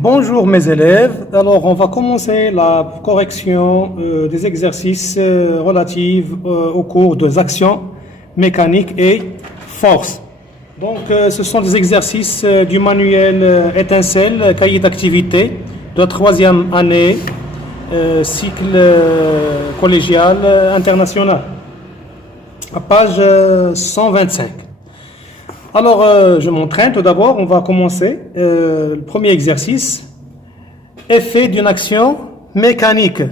Bonjour mes élèves, alors on va commencer la correction des exercices relatifs au cours des actions mécaniques et forces. Donc ce sont des exercices du manuel Étincelle, cahier d'activité de la 3e année, cycle collégial international, à page 125. Alors, je m'entraîne tout d'abord, on va commencer. Le premier exercice, effet d'une action mécanique.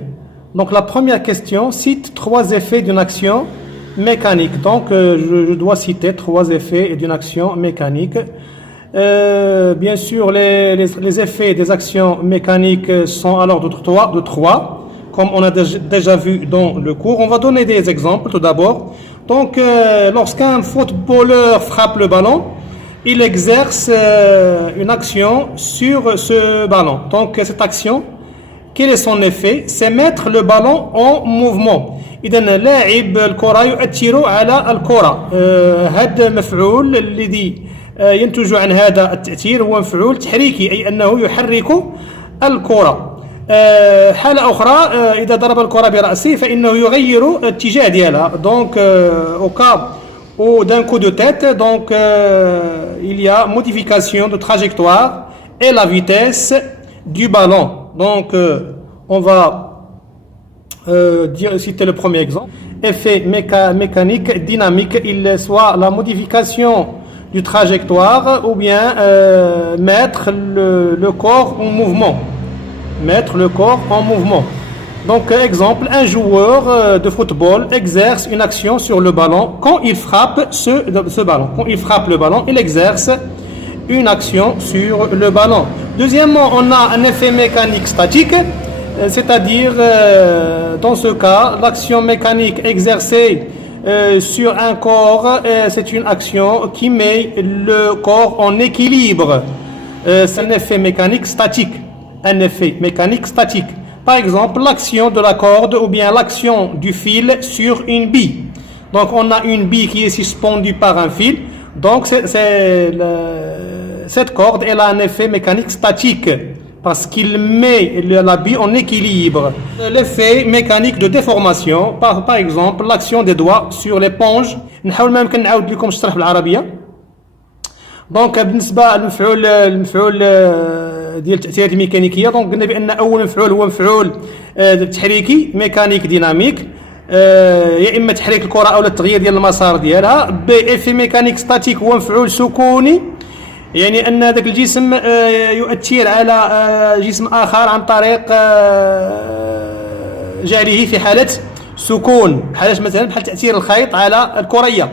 Donc, la première question cite 3 effets d'une action mécanique. Donc, je dois citer 3 effets d'une action mécanique. Bien sûr, les effets des actions mécaniques sont à l'ordre de 3, comme on a déjà vu dans le cours. On va donner des exemples tout d'abord. Donc, lorsqu'un footballeur frappe le ballon, il exerce une action sur ce ballon. Donc, cette action, quel est son effet? C'est mettre le ballon en mouvement. إذن لاعب الكرة يؤثر على الكرة. هذا مفعول الذي ينتج عن هذا التأثير هو مفعول تحريكي، أي أنه يحرك الكرة. حالة أخرى إذا ضرب الكرة برأسه فإنه يغير اتجاه ديالها. Donc au cas où d'un coup de tête, donc il y a modification de trajectoire et la vitesse du ballon. Donc on va citer le premier exemple. Effet mécanique dynamique, il soit la modification du trajectoire ou bien mettre le corps en mouvement. Mettre le corps en mouvement. Donc, exemple, un joueur de football exerce une action sur le ballon quand il frappe ce ballon. Quand il frappe le ballon, il exerce une action sur le ballon. Deuxièmement, on a un effet mécanique statique, c'est-à-dire, dans ce cas, l'action mécanique exercée sur un corps, c'est une action qui met le corps en équilibre. C'est un effet mécanique statique. Un effet mécanique statique. Par exemple, l'action de la corde ou bien l'action du fil sur une bille. Donc, on a une bille qui est suspendue par un fil. Donc, cette corde, elle a un effet mécanique statique parce qu'il met la bille en équilibre. L'effet mécanique de déformation, par exemple, l'action des doigts sur l'éponge. نحاول ما يمكن نعاود لكم الشرح بالعربية. دونك بالنسبة للمفعول ديال التأثيرات الميكانيكية، دونك قلنا بأن أول مفعول هو مفعول تحريكي ميكانيك ديناميك، يا إما تحريك الكرة أو التغيير ديال المسار ديالها. بإفي ميكانيك ستاتيك هو مفعول سكوني، يعني أن ذاك الجسم يؤثر على جسم آخر عن طريق جعله في حالة سكون، حالة مثلا بحال تأثير الخيط على الكرية.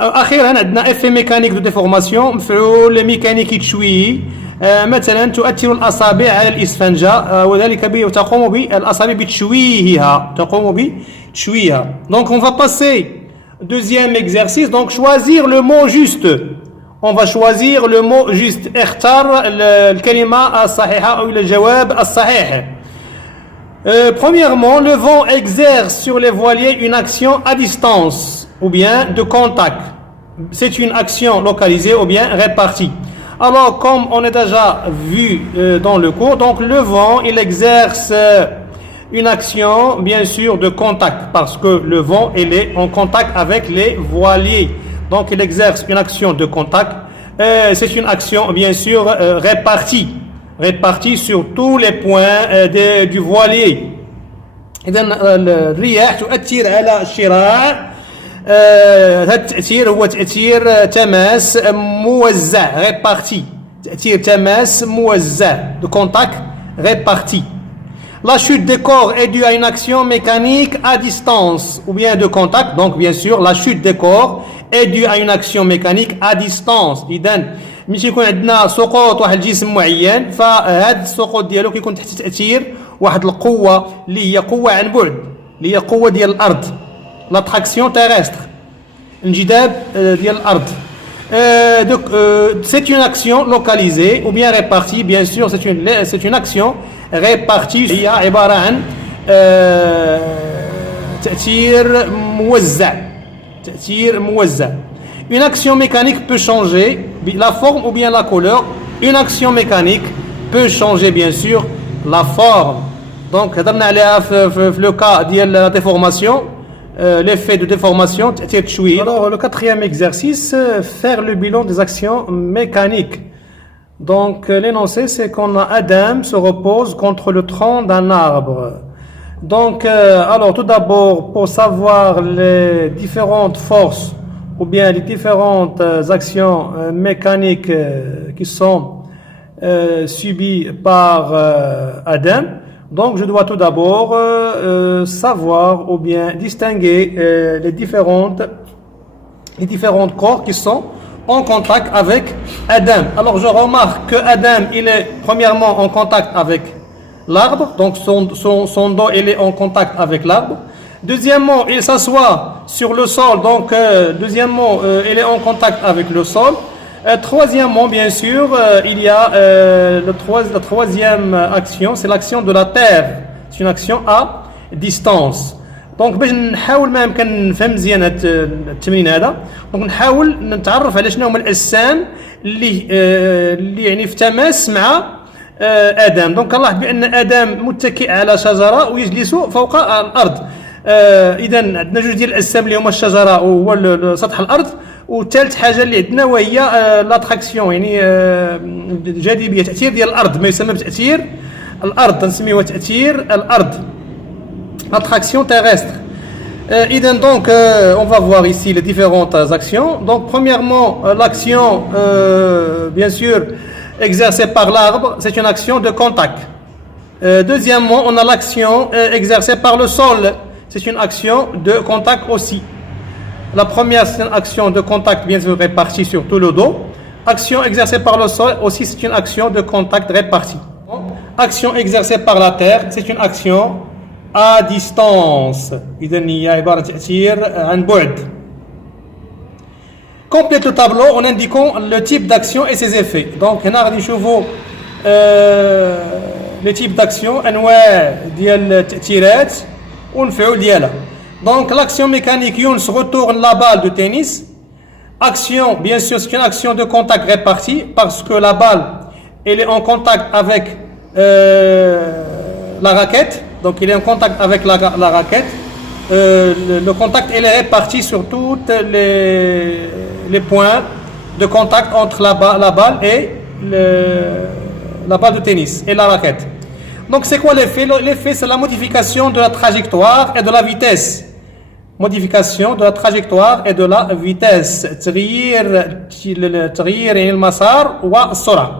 أخيرا عندنا إفي ميكانيك دو ديفورماسيون، مفعول ميكانيكي تشويهي، مثلا تؤثر الأصابع على الإسفنجة وذلك تقوم بالأصابع بتشويهها، Donc on va passer au deuxième exercice. Donc choisir le mot juste. On va choisir le mot juste. اختار الكلمة الصحيحة أو الجواب الصحيح. Premièrement, le vent exerce sur les voiliers une action à distance ou bien de contact. C'est une action localisée ou bien répartie. Alors, comme on a déjà vu dans le cours, donc le vent, il exerce une action, bien sûr, de contact, parce que le vent, il est en contact avec les voiliers. Donc, il exerce une action de contact. C'est une action, bien sûr, répartie sur tous les points du voilier. إذن الرياح تؤثر على الشراع. هذا التأثير هو تأثير تماس موزع réparti. تأثير تماس موزع de contact réparti. La chute des corps est due à une action mécanique à distance ou bien de contact. Donc bien sûr la chute des corps est due à une action mécanique à distance. إذن ملي يكون عندنا سقوط واحد الجسم معين، فهذا السقوط ديالو كيكون تحت تأثير واحد القوة اللي هي قوة عن بعد، اللي هي قوة ديال الأرض، l'attraction terrestre، انجذاب ديال الأرض. C'est une action localisée ou bien répartie. Bien sûr, c'est une action répartie. هي عبارة عن تأثير موزع. Une action mécanique peut changer la forme ou bien la couleur. Une action mécanique peut changer bien sûr la forme. Donc le cas de la déformation, l'effet de déformation. Alors le quatrième exercice, faire le bilan des actions mécaniques. Donc l'énoncé, c'est qu'on a Adam se repose contre le tronc d'un arbre. Donc alors tout d'abord, pour savoir les différentes forces ou bien les différentes actions mécaniques qui sont subies par Adam, donc je dois tout d'abord savoir ou bien distinguer les différentes corps qui sont en contact avec Adam. Alors je remarque que Adam, il est premièrement en contact avec l'arbre, donc son dos il est en contact avec l'arbre. Deuxièmement, il s'assoit sur le sol, donc deuxièmement, il est en contact avec le sol. Troisièmement, bien sûr, il y a la troisième action, c'est l'action de la terre. C'est une action à distance. دونك باش نحاول ما يمكن نفهم مزيان هذا التمرين هذا، دونك نحاول نتعرف على شنو هما الاجسام اللي يعني في تماس مع ادم. دونك نلاحظ بان ادم متكئ على شجره ويجلس فوق الارض. اذا عندنا جوج ديال الاجسام اللي هما الشجره وهو سطح الارض، وثالث حاجه اللي عندنا وهي لاتراكسيون، يعني الجاذبيه، تاثير ديال الارض، ما يسمى بتاثير الارض، نسميوه تاثير الارض، l'attraction terrestre. Donc, on va voir ici les différentes actions. Donc, premièrement, l'action, bien sûr, exercée par l'arbre, c'est une action de contact. Deuxièmement, on a l'action exercée par le sol, c'est une action de contact aussi. La première, c'est une action de contact, bien sûr, répartie sur tout le dos. Action exercée par le sol aussi, c'est une action de contact répartie. Action exercée par la terre, c'est une action à distance. إذا هي عبارة تأثير عن بعد. Complète le tableau en indiquant le type d'action et ses effets. Donc هنا غادي نشوفوا les types d'action، أنواع ديال التأثيرات والمفعول ديالها. Donc l'action mécanique Younes retourne la balle de tennis. Action, bien sûr, c'est une action de contact répartie parce que la balle elle est en contact avec la raquette. Donc il est en contact avec la raquette. Le contact il est réparti sur tous les points de contact entre la balle et la balle de tennis et la raquette. Donc c'est quoi l'effet? L'effet c'est la modification de la trajectoire et de la vitesse. Modification de la trajectoire et de la vitesse. تغيير المسار والسرعة.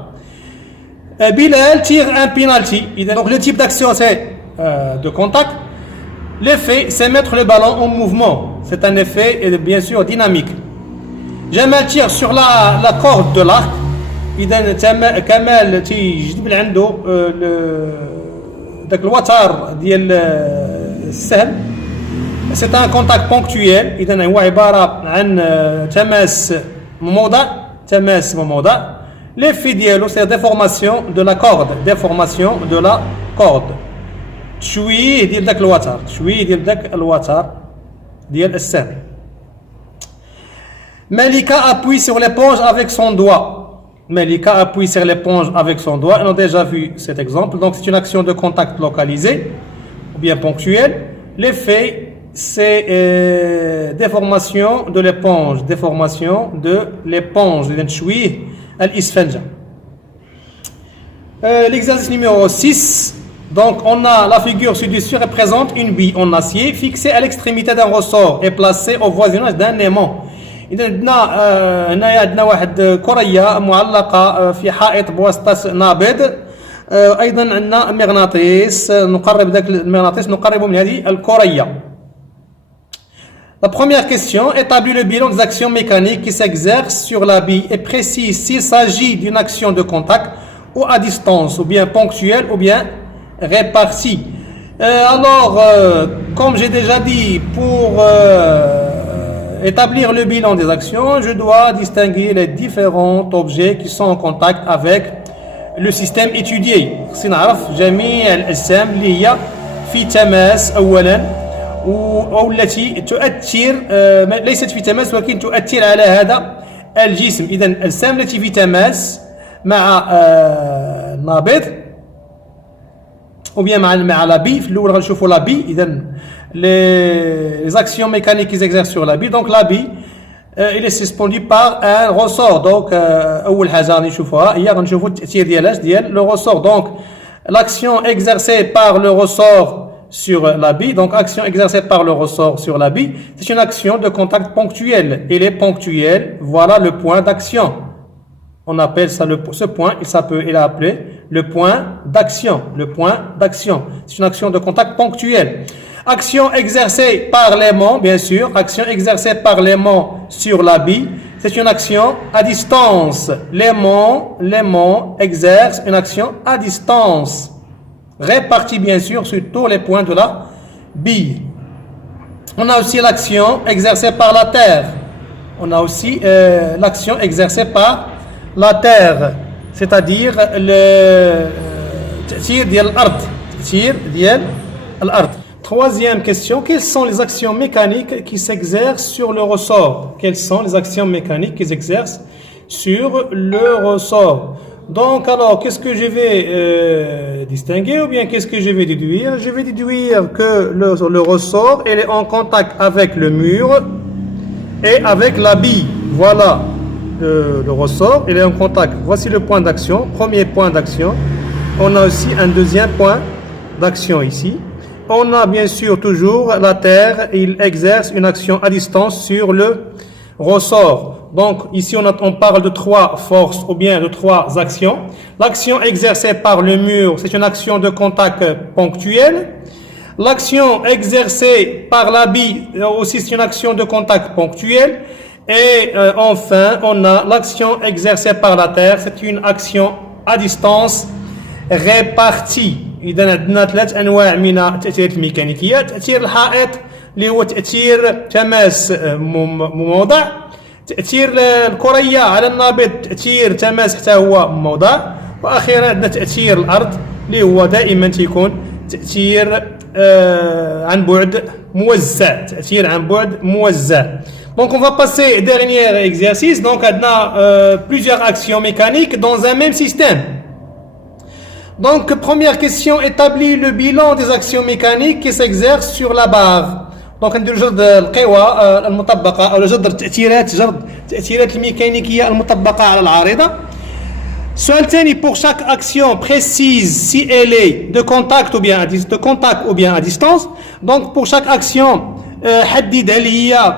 Bilal tire un penalty. Donc le type d'action c'est de contact. L'effet c'est mettre le ballon en mouvement, c'est un effet bien sûr dynamique. Jamal tire sur la corde de l'arc. إذا كمال تيجذب عنده داك الوتر ديال السهم. C'est un contact ponctuel. إذا هو عبارة عن تماس موضع. L'effet ديالو c'est déformation de la corde. شويه ديال داك الوتر ديال السهم. Malika appuie sur l'éponge avec son doigt. On a déjà vu cet exemple. Donc c'est une action de contact localisée ou bien ponctuelle. L'effet c'est déformation de l'éponge. إذا تشويه الإسفنجة. L'exercice numéro 6. Donc on a la figure ci-dessus représente une bille en acier fixée à l'extrémité d'un ressort et placée au voisinage d'un aimant. إذا عندنا واحد كرية معلقة في حائط بواسطة نابض. أيضا عندنا مغناطيس، نقرب من هذه الكرية. La première question, établit le bilan des actions mécaniques qui s'exercent sur la bille et précise s'il s'agit d'une action de contact ou à distance, ou bien ponctuelle, ou bien répartie. Comme j'ai déjà dit, pour établir le bilan des actions, je dois distinguer les différents objets qui sont en contact avec le système étudié. سنعرف جميع الأجسام اللي هي في تماس أولا أو التي تؤثر ليست في تماس ولكن تؤثر على هذا الجسم. إذا الأجسام التي في تماس مع النابض ou bien مع la bille. في الأول غنشوفوا la bille. إذا les actions mécaniques qui s'exercent sur la bille. Donc la bille il est suspendu par un ressort. Donc أول حاجة غادي نشوفوها هي غنشوفوا التأثير ديال le ressort. Donc l'action exercée par le ressort sur la bille, donc action exercée par le ressort sur la bille, c'est une action de contact ponctuel. Il est ponctuel, voilà le point d'action. On appelle ça ce point, il est appelé le point d'action. Le point d'action, c'est une action de contact ponctuel. Action exercée par l'aimant, bien sûr, action exercée par l'aimant sur la bille, c'est une action à distance. L'aimant exerce une action à distance, répartie bien sûr sur tous les points de la bille. On a aussi l'action exercée par la terre. On a aussi l'action exercée par la terre, c'est-à-dire le تأثير ديال الأرض. تأثير ديال الأرض. Troisième question, quelles sont les actions mécaniques qui s'exercent sur le ressort? Quelles sont les actions mécaniques qui s'exercent sur le ressort? Donc, alors, qu'est-ce que je vais distinguer ou bien qu'est-ce que je vais déduire? Je vais déduire que le ressort il est en contact avec le mur et avec la bille. Voilà le ressort, il est en contact. Voici le point d'action, premier point d'action. On a aussi un deuxième point d'action ici. On a bien sûr toujours la terre, il exerce une action à distance sur le ressort. Donc ici on parle de trois forces ou bien de trois actions. L'action exercée par le mur, c'est une action de contact ponctuelle. L'action exercée par la bille aussi c'est une action de contact ponctuelle. Et enfin on a l'action exercée par la terre, c'est une action à distance répartie. إذا عندنا ثلاث أنواع من التأثيرات الميكانيكية. تأثير الحائط اللي هو تأثير تماس موضع. تأثير الكرية على النابض تأثير تماس حتى هو موضع. وأخيرا عندنا تأثير الأرض اللي هو دائما تيكون تأثير عن بعد موزع. تأثير عن بعد موزع. Donc on va passer au dernier exercice. Donc on a plusieurs actions mécaniques dans un même système. Donc, première question, établis le bilan des actions mécaniques qui s'exercent sur la barre. Donc, نديرو جرد القوى المطبقة أو جرد التأثيرات الميكانيكية المطبقة على العارضة. Sual ثاني, pour chaque action précise si elle est de contact ou bien à distance. Donc, pour chaque action, حدد هل هي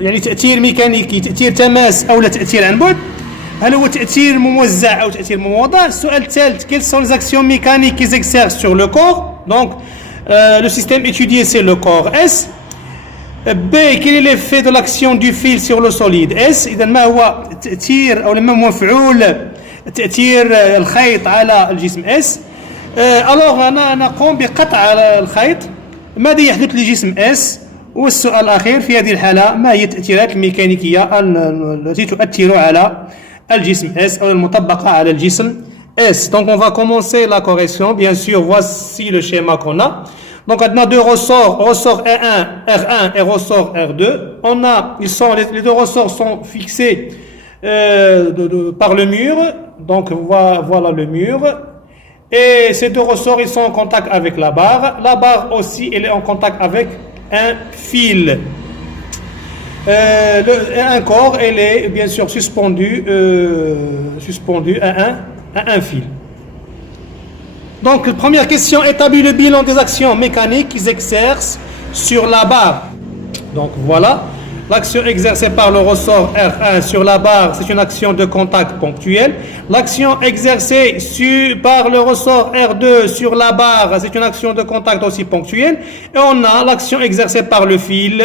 يعني تأثير ميكانيكي تأثير تماس أو لا تأثير عن بعد. هل هو تأثير موزع أو تأثير موضع؟ السؤال الثالث, quelles sont les actions mécaniques qui s'exercent sur le corps? Donc, le système étudié, c'est le corps S. B, quel est l'effet de l'action du fil sur le solide S? إذا ما هو تأثير أو ما هو مفعول تأثير الخيط على الجسم S؟ alors أنا نقوم بقطع الخيط. ماذا يحدث لجسم S؟ والسؤال الأخير في هذه الحالة, ما هي التأثيرات الميكانيكية التي تؤثر على الجسم S ou المطبقة على الجسم S. Donc on va commencer la correction. Bien sûr, voici le schéma qu'on a. Donc on a deux ressorts, ressort R1 et ressort R2. Les deux ressorts sont fixés par le mur. Donc voilà le mur. Et ces deux ressorts ils sont en contact avec la barre. La barre aussi elle est en contact avec un fil. Un corps elle est bien sûr suspendu à un fil. Donc première question, établis le bilan des actions mécaniques qui s'exercent sur la barre. Donc voilà, l'action exercée par le ressort R1 sur la barre, c'est une action de contact ponctuel. L'action exercée par le ressort R2 sur la barre, c'est une action de contact aussi ponctuelle. Et on a l'action exercée par le fil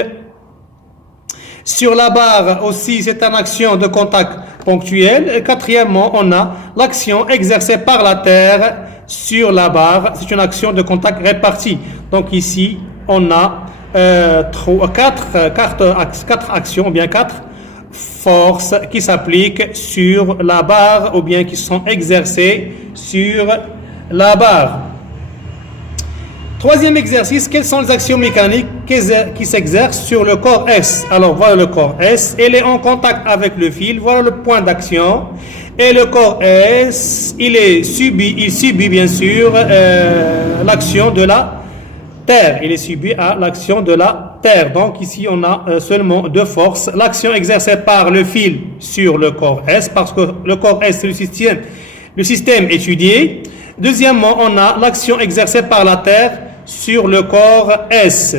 sur la barre aussi, c'est une action de contact ponctuel. Et quatrièmement, on a l'action exercée par la terre sur la barre, c'est une action de contact répartie. Donc ici, on a quatre actions, ou bien quatre forces qui s'appliquent sur la barre, ou bien qui sont exercées sur la barre. Troisième exercice, quelles sont les actions mécaniques qui s'exercent sur le corps S? Alors voilà le corps S, elle est en contact avec le fil, voilà le point d'action. Et le corps S, il subit bien sûr l'action de la terre. Il est subi à l'action de la terre. Donc ici on a seulement deux forces. L'action exercée par le fil sur le corps S, parce que le corps S c'est le système étudié. Deuxièmement, on a l'action exercée par la terre sur le corps S.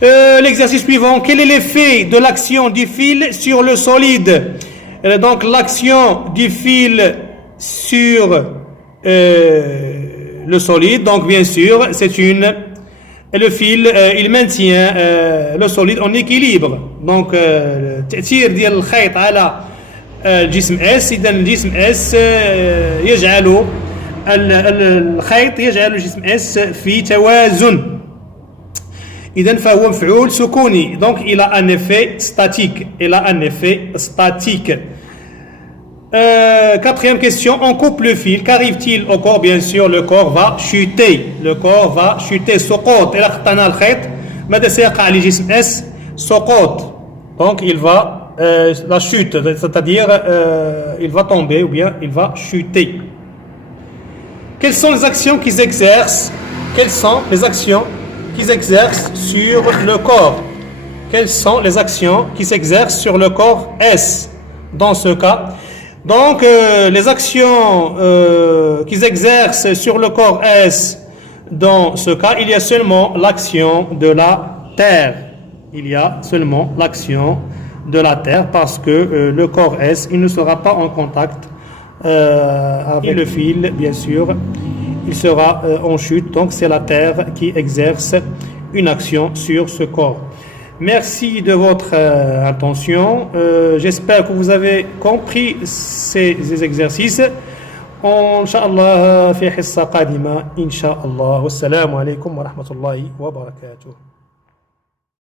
L'exercice suivant, quel est l'effet de l'action du fil sur le solide? Donc l'action du fil sur le solide, donc bien sûr le fil il maintient le solide en équilibre. Donc التأثير ديال الخيط على الجسم S، إذا الجسم S يجعل الخيط يجعل الجسم S في توازن. إذا فهو مفعول سكوني. Donc il a un effet statique. Quatrième question, on coupe le fil, qu'arrive-t-il au corps? Bien sûr, le corps va chuter. سقوط. إذا قطعنا الخيط ماذا سيقع لجسم S؟ سقوط. Donc il va la chute, c'est-à-dire il va tomber ou bien il va chuter. Quelles sont les actions qu'ils exercent? Quelles sont les actions qui s'exercent sur le corps? Quelles sont les actions qui s'exercent sur le corps S dans ce cas? Donc les actions qui s'exercent sur le corps S dans ce cas, il y a seulement l'action de la terre. Parce que le corps S, il ne sera pas en contact avec le fil, bien sûr. Il sera en chute, donc c'est la terre qui exerce une action sur ce corps. Merci de votre attention. J'espère que vous avez compris ces exercices. Inch'Allah, fi hissa qadima, Inch'Allah. Wassalamu alaikum wa rahmatullahi wa barakatuh.